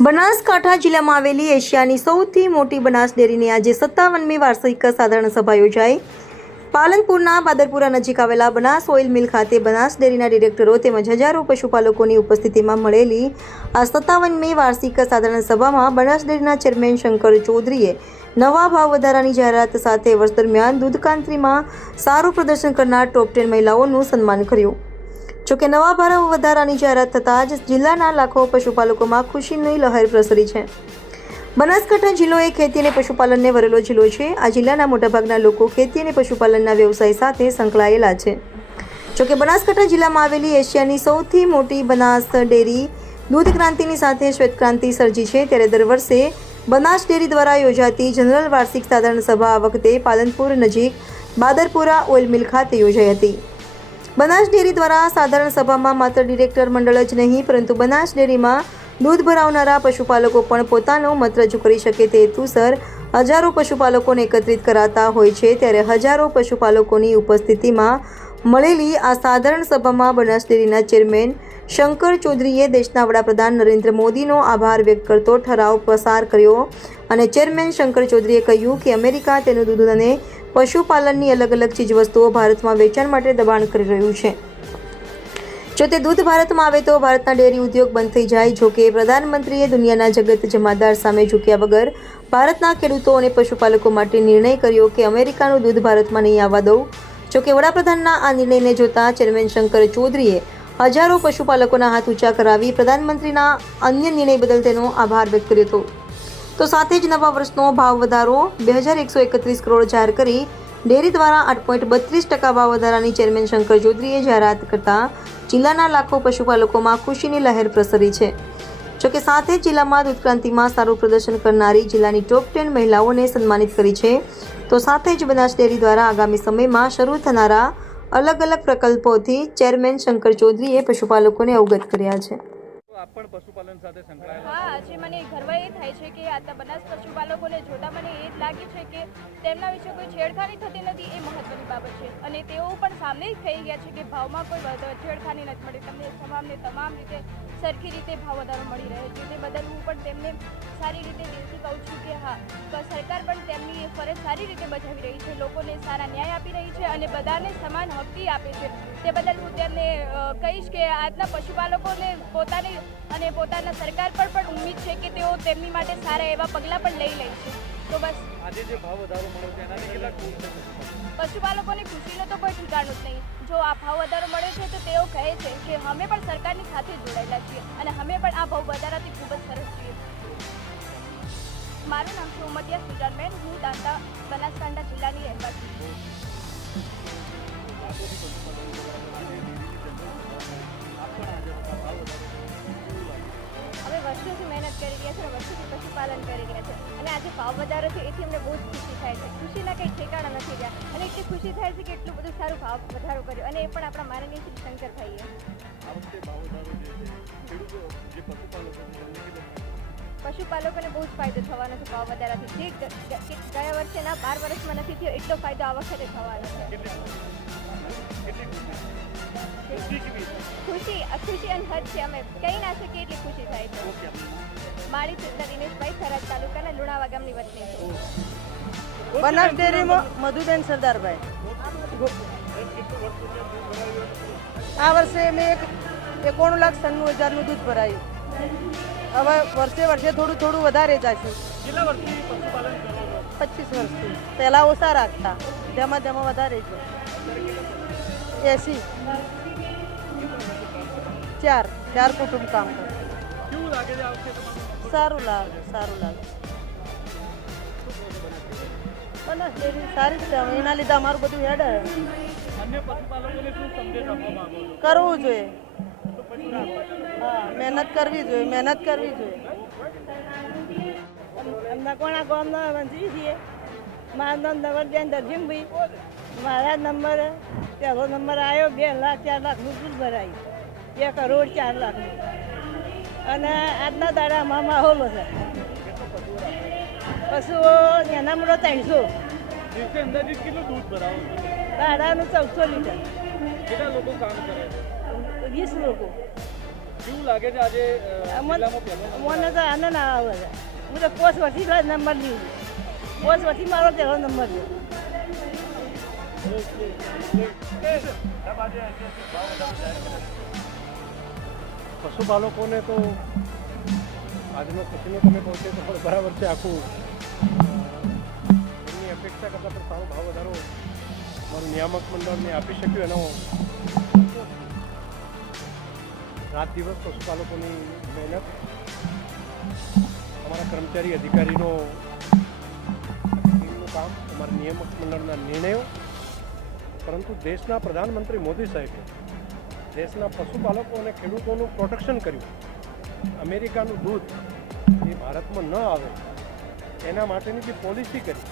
બનાસકાંઠા જિલ્લામાં આવેલી એશિયાની સૌથી મોટી બનાસ ડેરીની આજે સત્તાવનમી વાર્ષિક સાધારણ સભા યોજાઈ. પાલનપુરના બાદરપુરા નજીક આવેલા બનાસ ઓઇલ મિલ ખાતે બનાસ ડેરીના ડિરેક્ટરો તેમજ હજારો પશુપાલકોની ઉપસ્થિતિમાં મળેલી આ સત્તાવનમી વાર્ષિક સાધારણ સભામાં બનાસ ડેરીના ચેરમેન શંકર ચૌધરીએ નવા ભાવ વધારાની જાહેરાત સાથે વર્ષ દરમિયાન દૂધ કાંત્રીમાં સારું પ્રદર્શન કરનાર ટોપ ટેન મહિલાઓનું સન્માન કર્યું. જોકે નવા ભાવ વધારાની જાહેરાત થતાં જ જિલ્લાના લાખો પશુપાલકોમાં ખુશીની લહેર પ્રસરી છે. બનાસકાંઠા જિલ્લો એ ખેતી અને પશુપાલનને વરેલો જિલ્લો છે. આ જિલ્લાના મોટાભાગના લોકો ખેતી અને પશુપાલનના વ્યવસાય સાથે સંકળાયેલા છે. જોકે બનાસકાંઠા જિલ્લામાં આવેલી એશિયાની સૌથી મોટી બનાસ ડેરી દૂધ ક્રાંતિની સાથે શ્વેત ક્રાંતિ સર્જી છે. ત્યારે દર વર્ષે બનાસ ડેરી દ્વારા યોજાતી જનરલ વાર્ષિક સાધારણ સભા આ વખતે પાલનપુર નજીક બાદરપુરા ઓઇલ મિલ ખાતે યોજાઈ હતી. બનાસ ડેરી દ્વારા સાધારણ સભામાં માત્ર ડિરેક્ટર મંડળ જ નહીં, પરંતુ બનાસ ડેરીમાં દૂધ ભરાવનારા પશુપાલકો પણ પોતાનો મત રજૂ કરી શકે તે હેતુસર હજારો પશુપાલકોને એકત્રિત કરાતા હોય છે. ત્યારે હજારો પશુપાલકોની ઉપસ્થિતિમાં મળેલી આ સાધારણ સભામાં બનાસ ડેરીના ચેરમેન શંકર ચૌધરીએ દેશના વડાપ્રધાન નરેન્દ્ર મોદીનો આભાર વ્યક્ત કરતો ઠરાવ પસાર કર્યો અને ચેરમેન શંકર ચૌધરીએ કહ્યું કે અમેરિકા તેનું દૂધ અને પશુપાલનની અલગ અલગ ચીજવસ્તુઓ ભારતમાં વેચાણ માટે દબાણ કરી રહ્યું છે. જો તે દૂધ ભારતમાં આવે તો ભારતના ડેરી ઉદ્યોગ બંધ થઈ જાય, જો કે પ્રધાનમંત્રીએ દુનિયાના જગત જમાદાર સામે ઝૂક્યા વગર ભારતના ખેડૂતો અને પશુપાલકો માટે નિર્ણય કર્યો કે અમેરિકાનું દૂધ ભારતમાં નહીં આવવા દઉં. જો કે વડાપ્રધાનના આ નિર્ણયને જોતા ચેરમેન શંકર ચૌધરીએ હજારો પશુપાલકોના હાથ ઊંચા કરાવી પ્રધાનમંત્રીના અન્ય નિર્ણય બદલ તેનો આભાર વ્યક્ત કર્યો હતો. તો સાથે જ નવા વર્ષનો ભાવ વધારો બે હજાર એકસો એકત્રીસ કરોડ જાહેર કરી ડેરી દ્વારા આઠ પોઈન્ટ બત્રીસ ટકા ભાવ વધારાની ચેરમેન શંકર ચૌધરીએ જાહેરાત કરતા જિલ્લાના લાખો પશુપાલકોમાં ખુશીની લહેર પ્રસરી છે. જોકે સાથે જિલ્લામાં દૂધ ક્રાંતિમાં સારું પ્રદર્શન કરનારી જિલ્લાની ટોપ ટેન મહિલાઓને સન્માનિત કરી છે. તો સાથે જ બનાસ ડેરી દ્વારા આગામી સમયમાં શરૂ થનારા અલગ અલગ પ્રકલ્પોથી ચેરમેન શંકર ચૌધરીએ પશુપાલકોને અવગત કર્યા છે. આપ પણ પશુપાલન સાથે સંકળાયેલા હા, આજે મને ગર્વ એ થાય છે કે આ બનાસ પશુપાલકોને જોતા મને એ જ લાગે છે કે તેમના વિશે કોઈ છેડખાની થતી નથી એ મહત્વની બાબત છે. અને તેઓ પણ સામે જ થઈ ગયા છે કે ભાવમાં કોઈ છેડખાની નથી મળી. તમને તમામને તમામ રીતે સરખી રીતે ભાવ વધારો મળી રહે છે. તે બદલ હું પણ તેમને સારી રીતે દિલથી કહું છું કે હા સરકાર પણ તેમની ફરજ સારી રીતે બજાવી રહી છે લોકોને સારા ન્યાય આપી રહી છે અને બધાને સમાન હક્કી આપે છે. તે બદલ હું તેમને કહીશ કે આજના પશુપાલકોને પોતાની અને પોતાના સરકાર પર પણ ઉમ્મીદ છે કે તેઓ તેમની માટે સારા એવા પગલાં પણ લઈ લે છે. તો બસ. આજે જે ભાવ વધારો મળ્યો છે એનાથી કેટલા ખુશ છે પશુપાલક? પશુપાલકોની ખુશીનો તો કોઈ ઠેકાણું જ નહીં. જો આ ભાવ વધારો મળે છે તો તેઓ કહે છે કે અમે પણ સરકારની સાથે જોડાયેલા છીએ અને અમે પણ આ ભાવ વધારાથી ખૂબ જ સરસ મારું નામ છે સુજાનબેન હું દાંતા બનાસકાંઠા જિલ્લાની રહેવાસી અમે વર્ષોથી મહેનત કરી રહ્યા છે અને વર્ષોથી પશુપાલન કરી રહ્યા છે. અને આજે ભાવ વધારો છે, એથી અમને બહુ જ ખુશી થાય છે. ખુશીના કંઈ ઠેકાણા નથી રહ્યા. અને એટલી ખુશી થાય છે કે એટલું બધું સારું ભાવ વધારો કર્યો. અને એ પણ આપણા માનનીય શ્રી શંકરભાઈએ. આ વખતે ભાવ વધારો જે છે, ખેડૂતો, જે પશુપાલકો છે? પશુપાલકોને બહુ જ ફાયદો થવાનો છે ભાવ વધારાથી જે ગયા વર્ષે ના બાર વર્ષમાં નથી થયો એટલો ફાયદો આ વખતે થવાનો છે. ખુશી? ખુશી? કેવી છે? અમે કહી ના શકીએ એટલી ખુશી થાય છે. માળી ચિત્તા દિનેશભાઈ થરાદ તાલુકાના લુણાવા ગામની વતની છું. બનાસ ડેરીમાં મધુબેન સરદારભાઈ. આ વર્ષે મેં એક એકોણું લાખ સન્નું હજારનું દૂધ ભરાયું. હવે વર્ષે વર્ષે થોડું થોડું વધારે જશે. પચીસ વર્ષથી. પહેલાં ઓછા રાખતા. તેમાં તેમાં વધારે છે. એસી. ચાર. ચાર કુટુંબ કામ કરે. સારું લાગે સારું લાગે. સારી રીતે એના લીધે અમારું બધું હેડ કરવું જોઈએ. મહેનત કરવી જોઈએ મહેનત કરવી જોઈએ. અમને કોણા ગામના વંચી છીએ. મારું નામ નવરબેન દરજીમભાઈ. મારા નંબર પહેલો નંબર આવ્યો બે લાખ ચાર લાખનું શું ભરાયું. બે કરોડ ચાર લાખનું અને આજના દાડામાં માહોલ છે પશુઓ એના મળો ત્રણસો દાડાનું ચૌદસો લીટર. કેટલા લોકો કામ કરે છે? વીસ લોકો. શું લાગે છે આજે મને તો આનંદ આવે છે. હું તો પોસ્ટ વર્ષી નંબર લીધું પોસ્ટ વર્ષી મારો પહેલો નંબર લીધો પશુપાલકોને તો આજનો ખુશીનો તમે પહોંચે તો પણ બરાબર છે આખું. એમની અપેક્ષા કરતાં પણ સારો ભાવ વધારો મારું નિયામક મંડળને આપી શક્યું એનો રાત દિવસ પશુપાલકોની મહેનત, અમારા કર્મચારી અધિકારીનો કામ, અમારા નિયામક મંડળના નિર્ણયો, પરંતુ દેશના પ્રધાનમંત્રી મોદી સાહેબે દેશના પશુપાલકો અને ખેડૂતોનું પ્રોટેક્શન કર્યું. અમેરિકાનું દૂધ એ ભારતમાં ન આવે, એના માટેની જે પોલિસી કરી,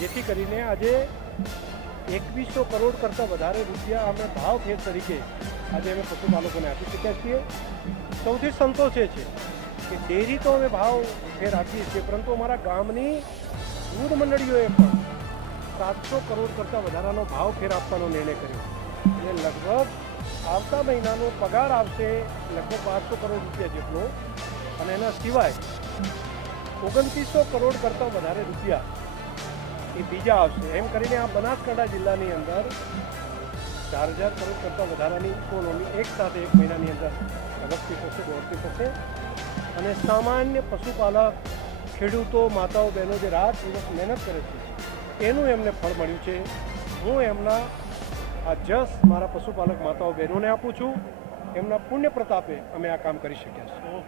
જેથી કરીને આજે એકવીસો કરોડ કરતાં વધારે રૂપિયા અમે ભાવ ફેર તરીકે આજે અમે પશુપાલકોને આપી શક્યા છીએ. સૌથી સંતોષ એ છે કે ડેરી તો અમે ભાવ ફેર આપીએ છીએ, પરંતુ અમારા ગામની દૂધ મંડળીઓએ પણ સાતસો કરોડ કરતાં વધારાનો ભાવ ફેર આપવાનો નિર્ણય કર્યો. અને લગભગ આવતા મહિનાનો પગાર આવશે લગભગ બારસો કરોડ રૂપિયા જેટલો. અને એના સિવાય ઓગણત્રીસો કરોડ કરતાં વધારે રૂપિયા એ બીજા આવશે. એમ કરીને આ બનાસકાંઠા જિલ્લાની અંદર ચાર હજાર કરોડ કરતાં વધારાની ઇકોનોમી એક સાથે એક મહિનાની અંદર ઝડપથી થશે, દોડતી થશે. અને સામાન્ય પશુપાલક, ખેડૂતો, માતાઓ, બહેનો જે રાત દિવસ મહેનત કરે છે, એનું એમને ફળ મળ્યું છે. હું એમના આ જસ મારા પશુપાલક, માતાઓ, બહેનોને આપું છું. એમના પુણ્ય પ્રતાપે અમે આ કામ કરી શક્યા છીએ.